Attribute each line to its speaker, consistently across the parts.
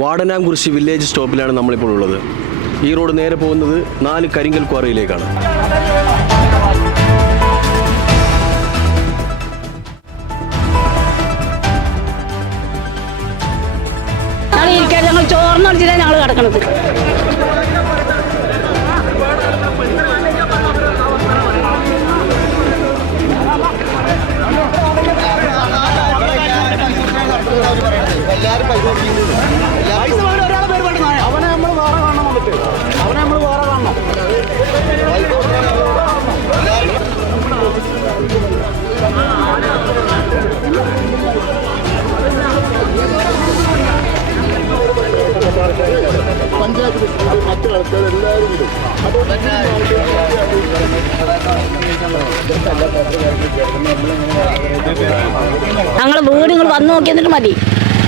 Speaker 1: Vadanamkurissi village സ്റ്റോപ്പിലാണ് നമ്മളിപ്പോൾ ഉള്ളത്. ഈ റോഡ് നേരെ പോകുന്നത് നാല് കരിങ്കൽ ക്വാറിയിലേക്കാണ്. ഞങ്ങൾ ചോർന്നടിച്ചിട്ടാണ് ഞങ്ങൾ
Speaker 2: മറ്റു എല്ലാവരും ഉണ്ട് ഞങ്ങൾ വീട് നിങ്ങൾ വന്ന് നോക്കിയെന്നിട്ട് മതി.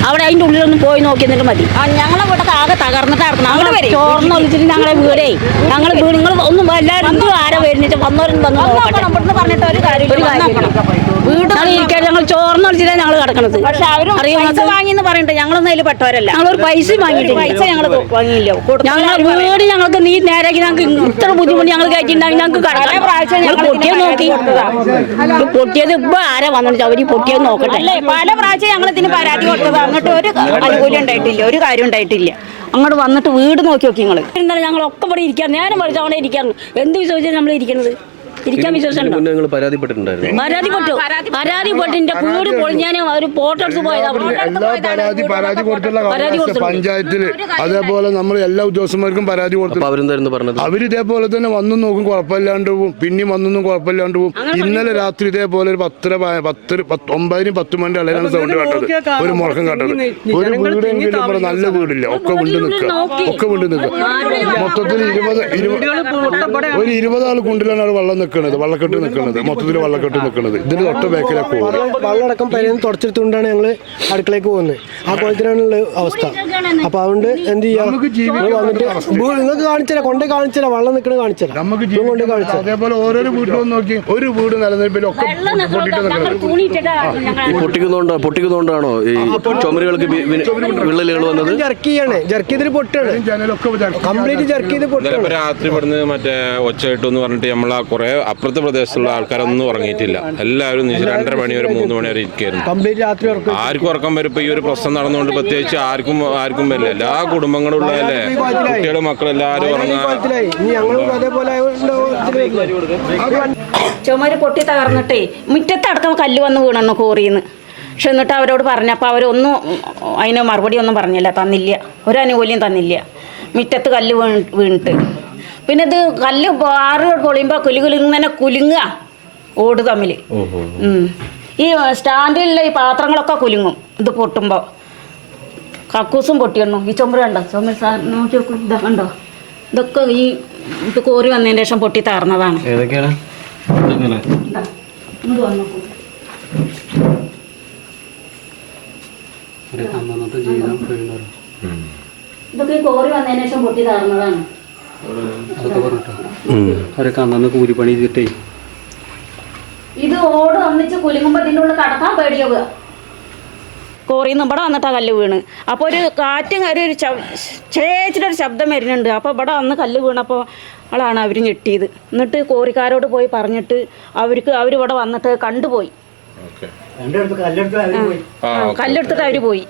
Speaker 2: അവിടെ അതിന്റെ ഉള്ളിലൊന്നും പോയി നോക്കി എന്നിട്ട് മതി. ആ ഞങ്ങളെ വീടൊക്കെ ആകെ തകർന്നിട്ട് ഞങ്ങൾ ചോർന്നൊളിച്ചിട്ട് ഞങ്ങളെ വീടേ. ഞങ്ങൾ വീട് നിങ്ങൾ ഒന്നും എല്ലാവരും എന്തും ആരെ വരുന്നിട്ട് വന്നവരും വന്നു
Speaker 3: നോക്കണം പറഞ്ഞിട്ട് ഒരു കാര്യം ഒരു
Speaker 2: കാര്യം ഇരിക്കാൻ ഞങ്ങൾ ചോർന്ന് ഒളിച്ചിട്ടാണ് ഞങ്ങൾ കിടക്കണത്.
Speaker 3: പക്ഷെ അവരും വാങ്ങി വാങ്ങിന്ന് പറഞ്ഞിട്ട് ഞങ്ങളൊന്നും അതിൽ പെട്ടവരല്ല.
Speaker 2: ഞങ്ങൾ പൈസ വാങ്ങിയിട്ട്
Speaker 3: പൈസ ഞങ്ങൾ വാങ്ങിയില്ല.
Speaker 2: ഞങ്ങൾ വീട് ഞങ്ങൾക്ക് നീ നേരാക്കി ഞങ്ങൾക്ക് ഇത്ര ബുദ്ധിമുട്ട് ഞങ്ങൾ കഴിച്ചിട്ടുണ്ടെങ്കിൽ ഞങ്ങൾക്ക് കടക്കാൻ.
Speaker 3: പ്രാവശ്യം ഞങ്ങൾ പൊട്ടിയത് നോക്കി.
Speaker 2: പൊട്ടിയത് ഇപ്പൊ ആരാ വന്നിട്ട് അവർ പൊട്ടിയത് നോക്കട്ടെ.
Speaker 3: പല പ്രാവശ്യം ഞങ്ങൾ ഇതിന് പരാതി കൊടുത്തത്. അങ്ങോട്ട് ഒരു അനുകൂല്യം ഉണ്ടായിട്ടില്ല ഒരു കാര്യം ഉണ്ടായിട്ടില്ല.
Speaker 2: അങ്ങോട്ട് വന്നിട്ട് വീട് നോക്കി നോക്കി നിങ്ങൾ ഞങ്ങൾ ഞങ്ങളൊക്കെ ഇവിടെ ഇരിക്കാൻ നേരം അവിടെ ഇരിക്കാൻ എന്ത് വിശ്വസിച്ചാണ് നമ്മൾ ഇരിക്കുന്നത് ഇരിക്കാൻ വിശ്വസിച്ചുണ്ടോ
Speaker 1: പരാതിപ്പെട്ടിട്ടുണ്ടായിരുന്നു.
Speaker 2: പരാതിപ്പെട്ടു പരാതിപ്പെട്ട് എന്റെ വീട് പൊളിഞ്ഞാൻ ഒരു ഫോട്ടോ എടുത്ത് പോയതാ.
Speaker 4: അവിടുന്ന്. എല്ലാ പരാതി പരാതി കൊടുത്തുള്ള പരാതി കൊടുത്തിട്ടുണ്ട്. പഞ്ചായത്തിൽ അതേപോലെ നമ്മൾ എല്ലാ ഉദ്യോഗസ്ഥന്മാർക്കും പരാതി കൊടുത്തു
Speaker 1: അപ്പൊ അവരെന്തായിരുന്നു പറഞ്ഞത്?
Speaker 4: അവർ ഇതേപോലെ തന്നെ വന്നു നോക്കും കുഴപ്പമില്ലാണ്ട് പോവും. പിന്നെയും വന്നൊന്നും കുഴപ്പമില്ലാണ്ട് പോവും. ഇന്നലെ രാത്രി ഇതേപോലെ ഒരു പത്തര പ- പത്തര പത്ത് ഒമ്പതിനും പത്ത് മണി അളയിലാണ് സൗണ്ട് കേട്ടത്. ഒരു മുഴക്കം കേട്ടത്. ഒരു വീടെങ്കിലും ഇവിടെ നല്ല വീടില്ല. ഒക്കെ വീണ്ട് നിൽക്കുക. ഒക്കെ വീണ്ട് നിൽക്കുക. മൊത്തത്തിൽ ഇരുപത് ഇരുപത് ഒരു ഇരുപത് ആൾ കുണ്ടിലാണ് അവിടെ വെള്ളം നിൽക്കുന്നത്. വള്ളക്കെട്ട് നിൽക്കുന്നത് മൊത്തത്തിൽ വള്ളക്കെട്ട് നിൽക്കുന്നത്. ഇതിന് തൊട്ട് ബേക്കിലെ കോഴി
Speaker 5: വള്ളടക്കം പരന്ന് തുടച്ചെടുത്തുകൊണ്ടാണ് ഞങ്ങൾ അടുക്കളയ്ക്ക് പോകുന്നത്. ആ കോലത്തിനാണുള്ള അവസ്ഥ. അപ്പൊ അതുകൊണ്ട് എന്ത് ചെയ്യാം? വന്നിട്ട് നിങ്ങൾക്ക് കാണിച്ചില്ല കൊണ്ടേ കാണിച്ചില്ല വള്ളം നിൽക്കണ കാണിച്ചില്ല
Speaker 4: നമുക്ക് കൊണ്ട് കാണിച്ചാൽ അതേപോലെ ഓരോരോ വീട്ടിലും നോക്കി ഒരു വീട് നിലനിൽപ്പിലൊക്കെ.
Speaker 2: പൊട്ടിട്ട് നിൽക്കുന്നത്
Speaker 1: ഈ പൊട്ടിക്കുന്നോണ്ടോ പൊട്ടിക്കുന്നോണ്ടാണോ ഈ ചുമരുകൾക്ക് വിള്ളലുകൾ വന്നത്?
Speaker 5: ജർക്ക് ചെയ്യാണ്. ജർക്ക് ചെയ്തിട്ട് പൊട്ടാണ്. ജനലൊക്കെ കംപ്ലീറ്റ് ജർക്ക് ചെയ്ത് ഇന്നലെ
Speaker 1: പൊട്ടാണ് രാത്രി ഇവിടുന്ന് മറ്റേ ഒച്ചയിട്ടു എന്ന് പറഞ്ഞിട്ട് നമ്മളെ കുറെ അപ്പുറത്തെ പ്രദേശത്തുള്ള ആൾക്കാരൊന്നും ഉറങ്ങിയിട്ടില്ല. എല്ലാവരും രണ്ടര മണി വരെ മൂന്ന് മണി വരെ ഇരിക്കുന്നു കംപ്ലീറ്റ് രാത്രി ഉറക്കം ആർക്കും ഉറക്കം വരും ഇപ്പൊ ഈ ഒരു പ്രശ്നം നടന്നുകൊണ്ട് പ്രത്യേകിച്ച് ആർക്കും ആർക്കും വരില്ല. എല്ലാ കുടുംബങ്ങളും ഉള്ളതല്ലേ? കുട്ടികളും മക്കളെല്ലാവരും ഉറങ്ങാൻ
Speaker 2: ചുമര് പൊട്ടി തകർന്നിട്ടേ മുറ്റത്തടക്കം കല്ല് വന്ന് വീണെന്നു കോറിന്ന്. പക്ഷെ എന്നിട്ട് അവരോട് പറഞ്ഞപ്പോൾ അവരൊന്നും അതിന് മറുപടി ഒന്നും പറഞ്ഞില്ല തന്നില്ല. ഒരനുകൂല്യം തന്നില്ല. മുറ്റത്ത് കല്ല് വീണ് വീണിട്ട്. പിന്നെ ഇത് കല്ല് ആറ് പൊളിയുമ്പോൾ കുലു കുലുങ്ങനെ കുലുങ്ങുക ഓട് തമ്മിൽ ഈ സ്റ്റാൻഡിലുള്ള ഈ പാത്രങ്ങളൊക്കെ കുലുങ്ങും ഇത് പൊട്ടുമ്പോൾ കക്കൂസും പൊട്ടിയണ്ണു. ഈ ചുമര് കണ്ടോ? ചുമര് സാ നോക്കി നോക്കൂ ഇതാ കണ്ടോ? ഇതൊക്കെ ഈ ഇത് കോരി വന്നതിന് ശേഷം പൊട്ടി താർന്നതാണ് ഇതൊക്കെ ഈ കോറി വന്നതിന് ശേഷം പൊട്ടി തകർന്നതാണ്.
Speaker 1: അതൊക്കെ പറഞ്ഞിട്ടോ? അവരൊക്കെ അന്നന്ന് കൂലിപ്പണി ചെയ്തിട്ടേ.
Speaker 2: ഇത് ഓട് ഒന്നിച്ച് കുലുങ്ങുമ്പോ ഇതിന്റെ ഉള്ളിൽ കടക്കാൻ പേടിയാവുക കോറിയിൽ നിന്ന് ഇവിടെ വന്നിട്ടാ കല്ല് വീണ്. അപ്പോൾ ഒരു കാറ്റും ഒരു ഒരു ച- ചേച്ചിട്ടൊരു ശബ്ദം വരുന്നുണ്ട്. അപ്പോൾ ഇവിടെ വന്ന് കല്ല് വീണപ്പോൾ ആളാണ് അവർ ഞെട്ടിയത്. എന്നിട്ട് കോറിക്കാരോട് പോയി പറഞ്ഞിട്ട് അവർക്ക് അവർ ഇവിടെ വന്നിട്ട് കണ്ടുപോയി. കല്ലെടുത്തിട്ട് അവർ പോയി.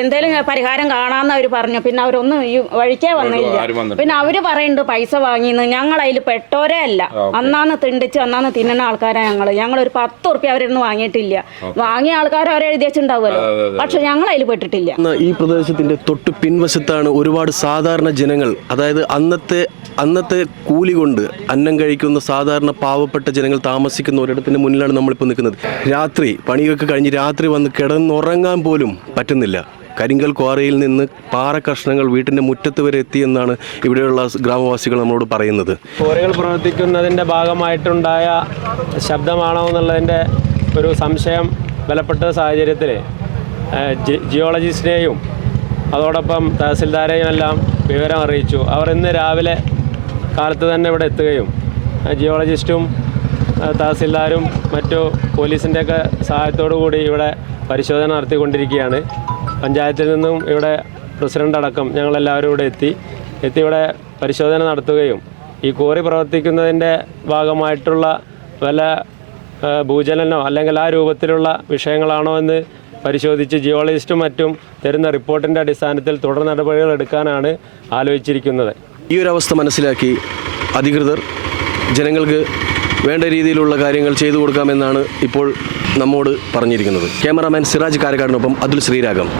Speaker 2: എന്തേലും പരിഹാരം കാണാന്ന് അവർ പറഞ്ഞു. പിന്നെ അവരൊന്നും ഈ വഴിക്കേ വന്നില്ല പിന്നെ അവർ പറയുന്നുണ്ട് പൈസ വാങ്ങിന്ന്. ഞങ്ങൾ അതിൽ പെട്ടോരേ അല്ല. അന്നാന്ന് തിണ്ടിച്ച് അന്നാന്ന് തിന്നുന്ന ആൾക്കാരാ ഞങ്ങൾ. ഞങ്ങൾ ഒരു പത്ത് ഉറുപ്പ്യ അവരൊന്നും വാങ്ങിയിട്ടില്ല വാങ്ങിയ ആൾക്കാർ അവരെ എഴുതി പക്ഷെ ഞങ്ങൾ അതിൽ പെട്ടിട്ടില്ല
Speaker 1: ഈ പ്രദേശത്തിന്റെ തൊട്ട് പിൻവശത്താണ് ഒരുപാട് സാധാരണ ജനങ്ങൾ. അതായത് അന്നത്തെ അന്നത്തെ കൂലി കൊണ്ട് അന്നം കഴിക്കുന്ന സാധാരണ പാവപ്പെട്ട ജനങ്ങൾ താമസിക്കുന്ന ഒരിടത്തിന്റെ മുന്നിലാണ് നമ്മളിപ്പോൾ നിൽക്കുന്നത്. രാത്രി പണിയൊക്കെ കഴിഞ്ഞ് രാത്രി വന്ന് കിടന്നുറങ്ങാൻ പോലും പറ്റുന്നില്ല. കരിങ്കൽ ക്വാറിയിൽ നിന്ന് പാറ കഷ്ണങ്ങൾ വീട്ടിന്റെ മുറ്റത്ത് വരെ എത്തിയെന്നാണ് ഇവിടെയുള്ള ഗ്രാമവാസികൾ നമ്മളോട് പറയുന്നത്. ക്വാറികൾ പ്രവർത്തിക്കുന്നതിന്റെ ഭാഗമായിട്ടുണ്ടായ ശബ്ദമാണോ എന്നുള്ളതിന്റെ ഒരു സംശയം ബലപ്പെട്ട സാഹചര്യത്തിൽ ജിയോളജിസ്റ്റിനെയും അതോടൊപ്പം തഹസിൽദാരെയും എല്ലാം വിവരം അറിയിച്ചു. അവർ ഇന്ന് രാവിലെ കാലത്ത് തന്നെ ഇവിടെ എത്തുകയും ജിയോളജിസ്റ്റും തഹസിൽദാരും മറ്റു പോലീസിന്റെയൊക്കെ സഹായത്തോടു കൂടി ഇവിടെ പരിശോധന നടത്തിക്കൊണ്ടിരിക്കുകയാണ്. പഞ്ചായത്തിൽ നിന്നും ഇവിടെ പ്രസിഡന്റ് അടക്കം ഞങ്ങളെല്ലാവരും ഇവിടെ എത്തി. എത്തി ഇവിടെ പരിശോധന നടത്തുകയും ഈ കോറി പ്രവർത്തിക്കുന്നതിന്റെ ഭാഗമായിട്ടുള്ള വല്ല ഭൂചലനോ അല്ലെങ്കിൽ ആ രൂപത്തിലുള്ള വിഷയങ്ങളാണോ എന്ന് പരിശോധിച്ച് ജിയോളജിസ്റ്റും മറ്റും തരുന്ന റിപ്പോർട്ടിന്റെ അടിസ്ഥാനത്തിൽ തുടർ നടപടികൾ എടുക്കാനാണ് ആലോചിച്ചിരിക്കുന്നത്. ഈ ഒരു അവസ്ഥ മനസ്സിലാക്കി അധികൃതർ ജനങ്ങൾക്ക് വേണ്ട രീതിയിലുള്ള കാര്യങ്ങൾ ചെയ്തു കൊടുക്കാമെന്നാണ് ഇപ്പോൾ നമ്മോട് പറഞ്ഞിരിക്കുന്നത്. ക്യാമറാമാൻ സിറാജ് കാരക്കാടിനൊപ്പം അതുൽ ശ്രീരാഗം.